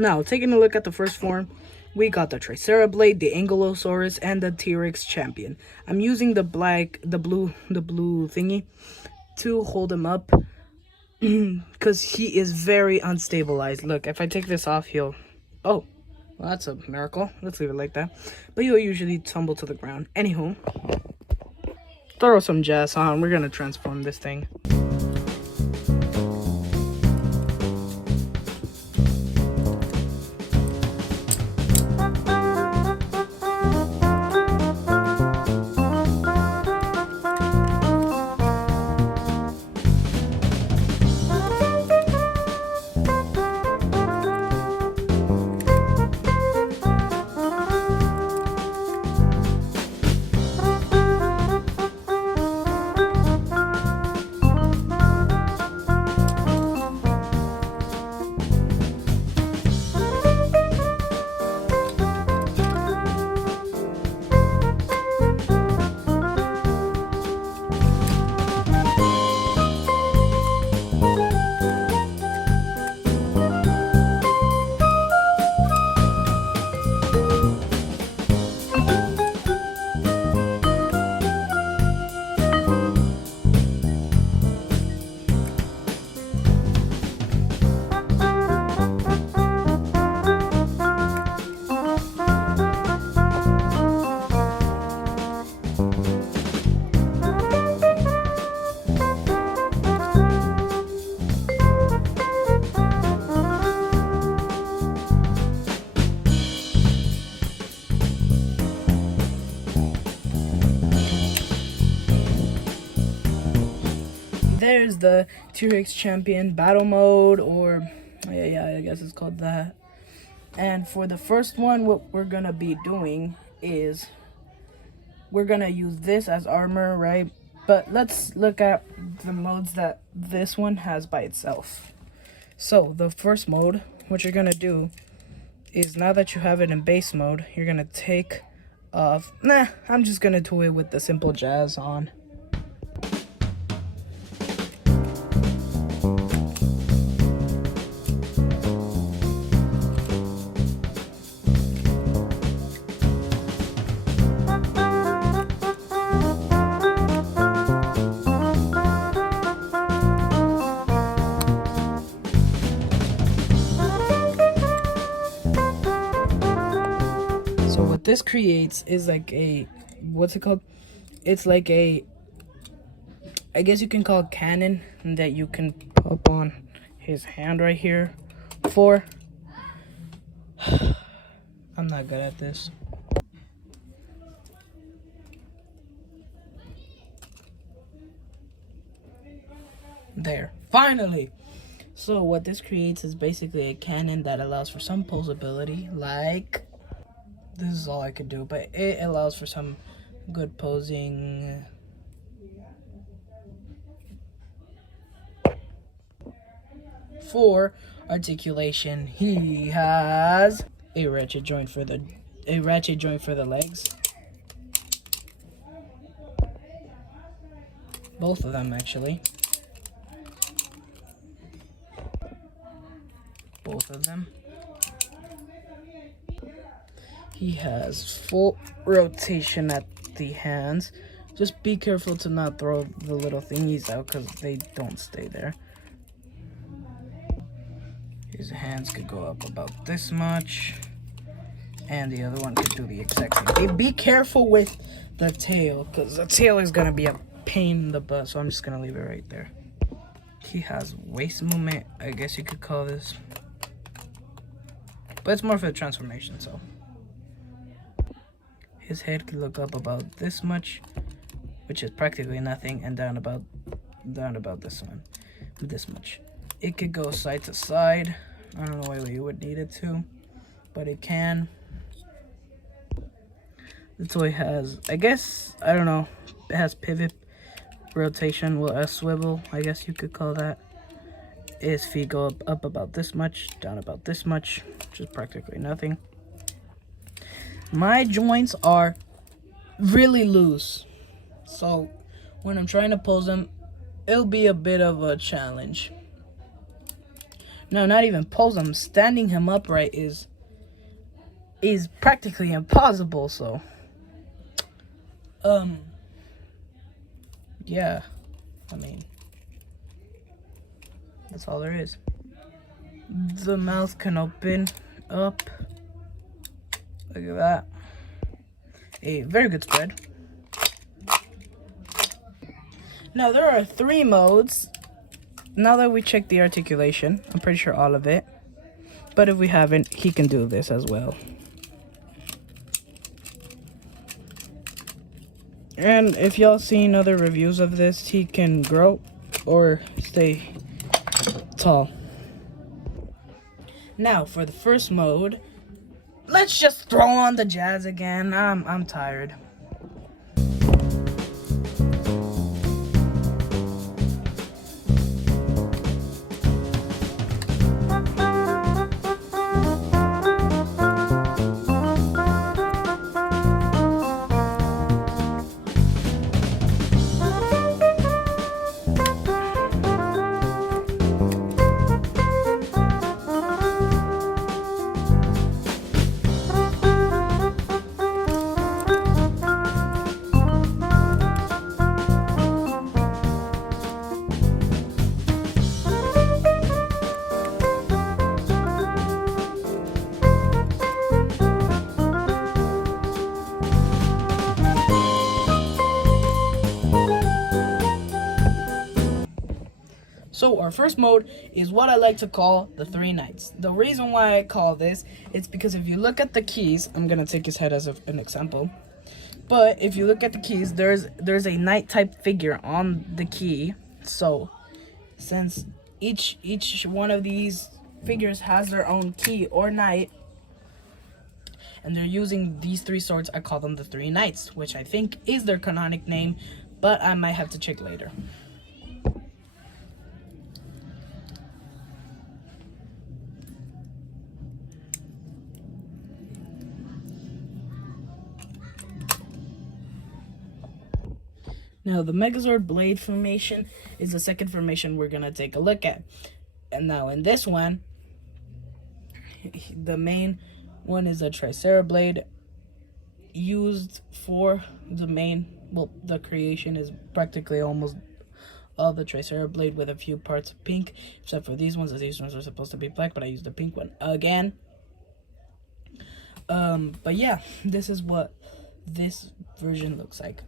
Now, taking a look at the first form, we got the Tricerablade, the Ankylosaurus, and the T-Rex champion. I'm using the blue thingy to hold him up because he is very unstabilized. Look, if I take this off, he'll... Oh, well, that's a miracle. Let's leave it like that. But he'll usually tumble to the ground. Anywho, throw some jazz on. We're gonna transform this thing. There's the T-Rex champion battle mode, or yeah, I guess it's called that. And for the first one, what we're gonna be doing is we're gonna use this as armor, right? But let's look at the modes that this one has by itself. So the first mode, what you're gonna do is, now that you have it in base mode, you're gonna take off. I'm just gonna do it with the simple jazz on. So what this creates is like a, what's it called? It's like a, I guess you can call it cannon that you can pop on his hand right here for. I'm not good at this. There, finally. So what this creates is basically a cannon that allows for some posability, like this is all I could do, but it allows for some good posing. For articulation, he has a ratchet joint for the legs. Both of them, actually. Both of them. He has full rotation at the hands. Just be careful to not throw the little thingies out because they don't stay there. His hands could go up about this much. And the other one could do the exact same thing. Be careful with the tail, because the tail is going to be a pain in the butt. So I'm just going to leave it right there. He has waist movement, I guess you could call this. But it's more for the transformation, so. His head could look up about this much, which is practically nothing, and down about this much. It could go side to side. I don't know why you would need it to, but it can. The toy has, I guess, I don't know, it has pivot rotation, well, a swivel, I guess you could call that. His feet go up about this much, down about this much, which is practically nothing. My joints are really loose, so when I'm trying to pose them, it'll be a bit of a challenge. No, not even pose him. Standing him upright is practically impossible. So, yeah, I mean, that's all there is. The mouth can open up. Look at that. A very good spread. Now there are 3 modes. Now that we checked the articulation, I'm pretty sure all of it. But if we haven't, he can do this as well. And if y'all seen other reviews of this, he can grow or stay tall. Now for the first mode, let's just throw on the jazz again. I'm tired. So our first mode is what I like to call the 3 Knights. The reason why I call this, it's because if you look at the keys, I'm gonna take his head as an example. But if you look at the keys, there's a knight type figure on the key. So since each one of these figures has their own key or knight, and they're using these 3 swords, I call them the 3 Knights, which I think is their canonic name, but I might have to check later. Now, the Megazord blade formation is the second formation we're going to take a look at. And now in this one, the main one is a Tricera blade used for the main, well, the creation is practically almost all the Tricera blade with a few parts of pink, except for these ones, as these ones are supposed to be black, but I used the pink one again. But yeah, this is what this version looks like.